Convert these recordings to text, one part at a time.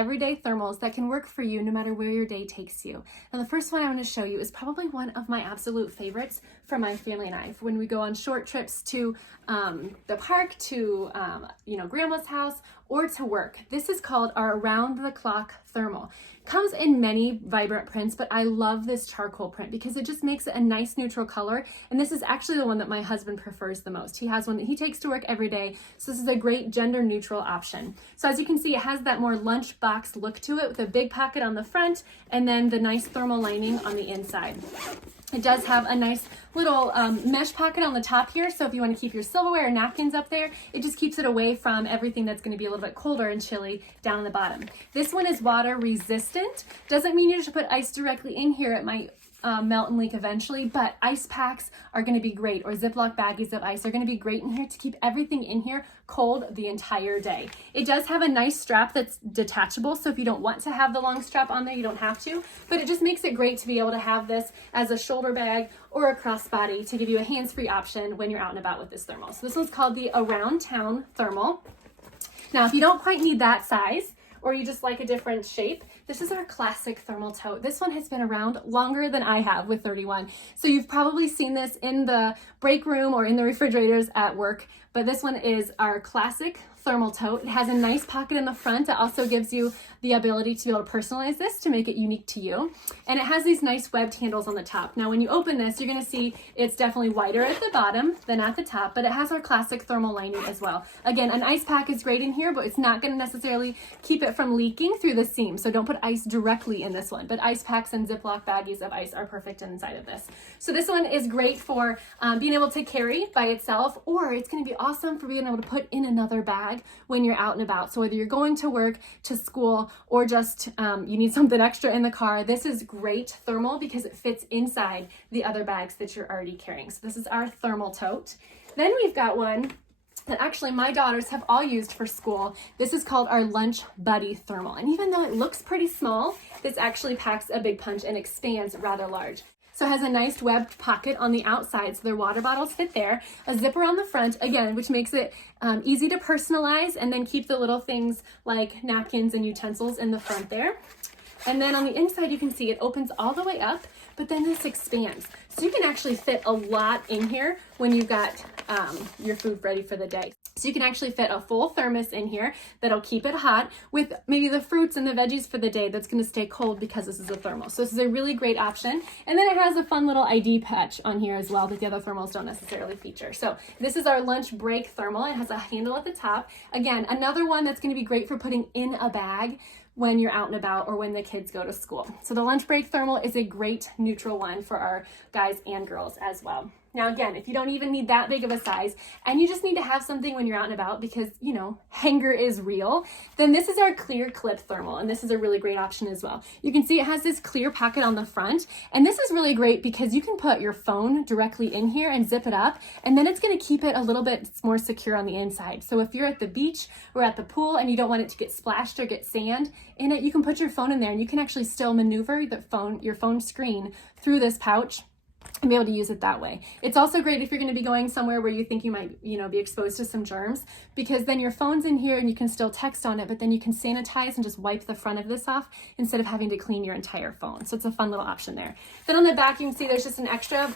everyday thermals that can work for you no matter where your day takes you. Now the first one I want to show you is probably one of my absolute favorites for my family and I. When we go on short trips to the park, to grandma's house, or to work. This is called our around the clock thermal. Comes in many vibrant prints, but I love this charcoal print because it just makes it a nice neutral color. And this is actually the one that my husband prefers the most. He has one that he takes to work every day. So this is a great gender neutral option. So as you can see, it has that more lunchbox look to it with a big pocket on the front and then the nice thermal lining on the inside. It does have a nice little mesh pocket on the top here, so if you want to keep your silverware or napkins up there, it just keeps it away from everything that's going to be a little bit colder and chilly down on the bottom. This one is water resistant. Doesn't mean you should put ice directly in here. It might melt and leak eventually, but ice packs are going to be great, or Ziploc baggies of ice are going to be great in here to keep everything in here cold the entire day. It does have a nice strap that's detachable, so if you don't want to have the long strap on there, you don't have to, but it just makes it great to be able to have this as a shoulder bag or a crossbody to give you a hands-free option when you're out and about with this thermal. So this one's called the Around Town Thermal. Now, if you don't quite need that size, or you just like a different shape, this is our classic thermal tote. This one has been around longer than I have with 31. So you've probably seen this in the break room or in the refrigerators at work, but this one is our classic thermal tote. It has a nice pocket in the front that also gives you the ability to be able to personalize this to make it unique to you. And it has these nice webbed handles on the top. Now when you open this, you're gonna see it's definitely wider at the bottom than at the top, but it has our classic thermal lining as well. Again, an ice pack is great in here, but it's not gonna necessarily keep it from leaking through the seam. So don't put ice directly in this one, but ice packs and Ziploc baggies of ice are perfect inside of this. So this one is great for being able to carry by itself, or it's gonna be awesome for being able to put in another bag when you're out and about. So whether you're going to work, to school, or just you need something extra in the car, this is great thermal because it fits inside the other bags that you're already carrying. So this is our thermal tote. Then we've got one that actually my daughters have all used for school. This is called our Lunch Buddy Thermal. And even though it looks pretty small, this actually packs a big punch and expands rather large. So it has a nice webbed pocket on the outside, so their water bottles fit there. A zipper on the front, again, which makes it easy to personalize and then keep the little things like napkins and utensils in the front there. And then on the inside, you can see it opens all the way up, but then this expands. So you can actually fit a lot in here when you've got your food ready for the day. So you can actually fit a full thermos in here that'll keep it hot with maybe the fruits and the veggies for the day that's going to stay cold because this is a thermal. So this is a really great option. And then it has a fun little ID patch on here as well that the other thermals don't necessarily feature. So this is our lunch break thermal. It has a handle at the top. Again, another one that's going to be great for putting in a bag when you're out and about or when the kids go to school. So the lunch break thermal is a great neutral one for our guys and girls as well. Now again, if you don't even need that big of a size and you just need to have something when you're out and about because, you know, hanger is real, then this is our clear clip thermal, and this is a really great option as well. You can see it has this clear pocket on the front, and this is really great because you can put your phone directly in here and zip it up, and then it's going to keep it a little bit more secure on the inside. So if you're at the beach or at the pool and you don't want it to get splashed or get sand in it, you can put your phone in there and you can actually still maneuver your phone screen through this pouch and be able to use it that way. It's also great if you're going to be going somewhere where you think you might, be exposed to some germs, because then your phone's in here and you can still text on it, but then you can sanitize and just wipe the front of this off instead of having to clean your entire phone. So it's a fun little option there. Then on the back, you can see there's just an extra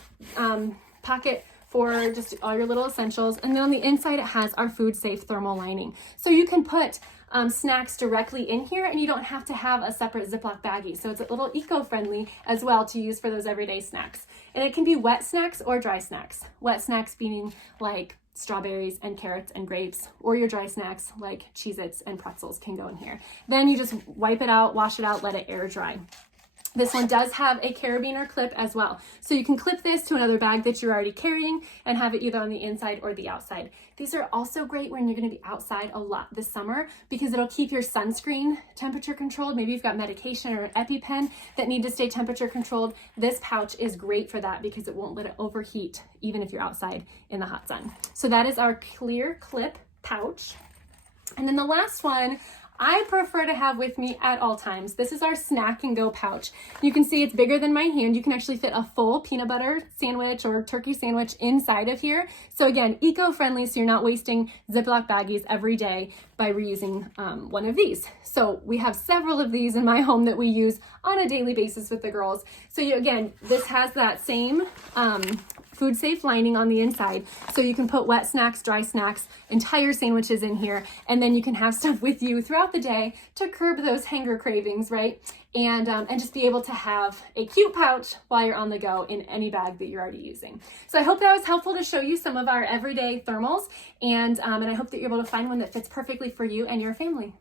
pocket for just all your little essentials. And then on the inside, it has our food safe thermal lining. So you can put snacks directly in here and you don't have to have a separate Ziploc baggie. So it's a little eco-friendly as well to use for those everyday snacks. And it can be wet snacks or dry snacks. Wet snacks being like strawberries and carrots and grapes, or your dry snacks like Cheez-Its and pretzels can go in here. Then you just wipe it out, wash it out, let it air dry. This one does have a carabiner clip as well. So you can clip this to another bag that you're already carrying and have it either on the inside or the outside. These are also great when you're going to be outside a lot this summer because it'll keep your sunscreen temperature controlled. Maybe you've got medication or an EpiPen that need to stay temperature controlled. This pouch is great for that because it won't let it overheat even if you're outside in the hot sun. So that is our clear clip pouch. And then the last one I prefer to have with me at all times. This is our snack and go pouch. You can see it's bigger than my hand. You can actually fit a full peanut butter sandwich or turkey sandwich inside of here. So again, eco-friendly, so you're not wasting Ziploc baggies every day by reusing one of these. So we have several of these in my home that we use on a daily basis with the girls. So again, this has that same food safe lining on the inside, so you can put wet snacks, dry snacks, entire sandwiches in here, and then you can have stuff with you throughout the day to curb those hanger cravings, right? And just be able to have a cute pouch while you're on the go in any bag that you're already using. So I hope that was helpful to show you some of our everyday thermals, and I hope that you're able to find one that fits perfectly for you and your family.